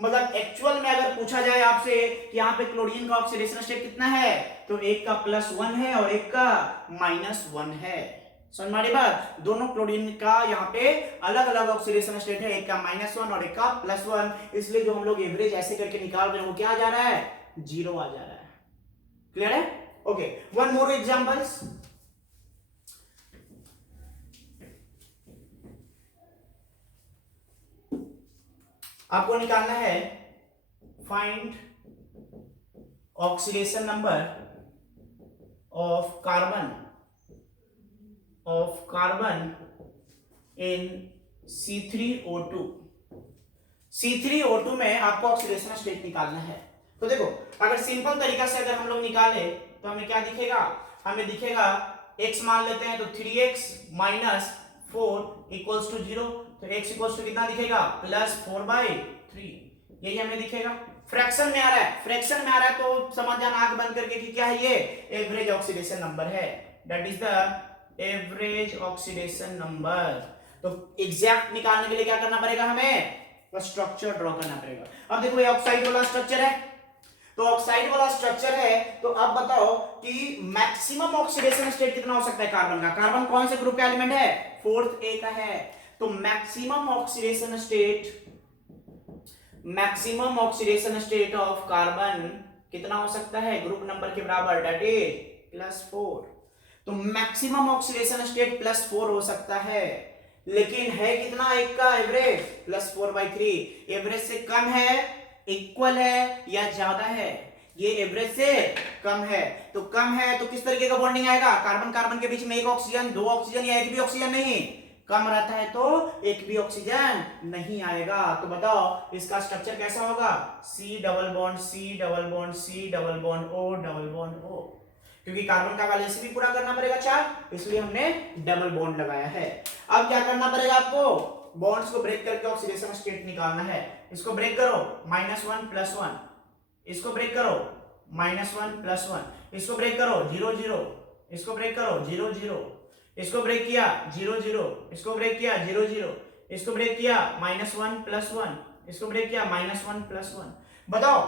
मतलब एक्चुअल में अगर पूछा जाए आपसे कि यहाँ पे क्लोरीन का ऑक्सीडेशन स्टेट कितना है तो एक का +1 है और एक का -1 है। समझ मारी बात। दोनों क्लोरीन का यहाँ पे अलग अलग ऑक्सीडेशन स्टेट है, एक का -1 और एक का +1, इसलिए जो हम लोग एवरेज ऐसे करके निकाल रहे हैं वो क्या आ जा रहा है 0 आ जा रहा है। क्लियर है ओके वन मोर एग्जांपल्स। आपको निकालना है find oxidation number of carbon in C3O2। C3O2 में आपको ऑक्सीडेशन स्टेट निकालना है। तो देखो अगर सिंपल तरीका से अगर हम लोग निकाले तो हमें क्या दिखेगा हमें दिखेगा x मान लेते हैं तो 3x - 4 इक्वल्स टू 0। तो x इक्वल्स टू कितना दिखेगा +4/3 यही हमें दिखेगा। फ्रैक्शन में आ रहा है, फ्रैक्शन में आ रहा है तो समझ जाना आंख बंद करके कि क्या है ये एवरेज ऑक्सीडेशन नंबर है, that is the average oxidation number. तो एग्जैक्ट निकालने के लिए क्या करना पड़ेगा हमें स्ट्रक्चर ड्रॉ करना पड़ेगा। अब देखो ये ऑक्साइड वाला स्ट्रक्चर है, तो ऑक्साइड वाला स्ट्रक्चर है तो अब बताओ कि मैक्सिमम ऑक्सीडेशन स्टेट कितना हो सकता है कार्बन का। कार्बन कौन से ग्रुप का एलिमेंट है 4th A का है। तो maximum oxidation state of carbon कितना हो सकता है ग्रुप नंबर के बराबर दैट इज +4। तो मैक्सिमम ऑक्सीडेशन स्टेट +4 हो सकता है, लेकिन है कितना एक का एवरेज +4/3। एवरेज से कम है इक्वल है या ज्यादा है ये एवरेज से कम है। तो कम है तो किस तरीके का बॉन्डिंग आएगा कार्बन कार्बन के बीच में एक ऑक्सीजन 2 ऑक्सीजन या एक भी ऑक्सीजन नहीं। कम रहता है तो एक भी ऑक्सीजन नहीं आएगा। तो बताओ इसका स्ट्रक्चर कैसा होगा C double bond C double bond C double bond O double bond O। क्योंकि कार्बन का वैलेंसी भी पूरा करना पड़ेगा 4 इसलिए हमने डबल बॉन्ड लगाया है। अब क्या करना पड़ेगा आपको बॉन्ड्स को ब्रेक करके ऑक्सीडेशन स्टेट निकालना है। इसको ब्रेक करो -1 +1, इसको ब्रेक करो -1 +1, इसको ब्रेक करो 0 0, इसको ब्रेक करो 0 0, इसको ब्रेक किया 0 0, इसको ब्रेक किया 0 0, इसको ब्रेक किया -1 +1, इसको ब्रेक किया -1 +1। बताओ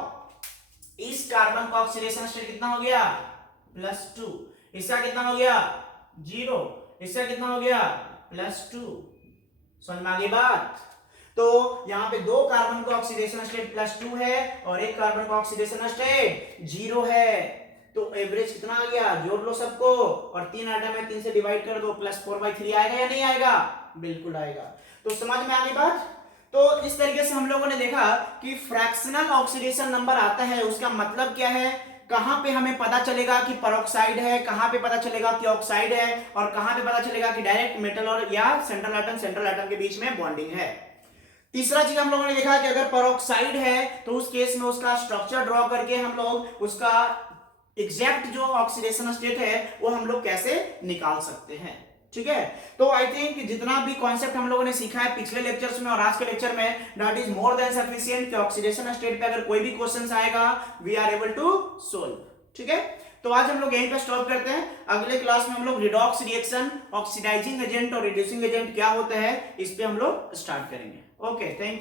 इस कार्बन का ऑक्सीडेशन स्टेट कितना हो गया +2, इसका कितना हो गया 0, इसका कितना हो गया +2। समझ में आ गई बात। तो यहाँ पे दो कार्बन का ऑक्सीडेशन स्टेट +2 है और एक कार्बन का ऑक्सीडेशन स्टेट 0 है। तो एवरेज कितना आ गया, जोड़ लो सबको और 3 आइटम है 3 से डिवाइड कर दो, +4/3 आएगा या नहीं आएगा, बिल्कुल आएगा। तो समझ में आ गई बात। तो इस तरीके से हम लोगों ने देखा कि फ्रैक्शनल ऑक्सीडेशन नंबर आता है, उसका मतलब क्या है, कहां पे हमें पता चलेगा कि पेरोक्साइड है, कहां पे पता चलेगा कि ऑक्साइड है, और कहां पे पता चलेगा कि डायरेक्ट मेटल और या सेंट्रल एटम के बीच में बॉन्डिंग है। तीसरा चीज हम लोगों ने देखा कि अगर पेरोक्साइड है तो उस केस में उसका स्ट्रक्चर ड्रॉ करके हम लोग उसका एग्जैक्ट जो ऑक्सीडेशन स्टेट है वो हम लोग कैसे निकाल सकते हैं। ठीक है, तो आई थिंक जितना भी कॉन्सेप्ट हम लोगों ने सीखा है पिछले लेक्चर्स में और आज के लेक्चर में, that is more than sufficient कि ऑक्सीडेशन स्टेट पे अगर कोई भी क्वेश्चंस आएगा we are able to solve. ठीक है, तो आज हम लोग यहीं पे स्टॉप करते हैं। अगले क्लास में हम लोग रिडॉक्स रिएक्शन, ऑक्सीडाइजिंग एजेंट और रिड्यूसिंग एजेंट क्या होता है इस पे हम लोग स्टार्ट करेंगे। Okay, thank you.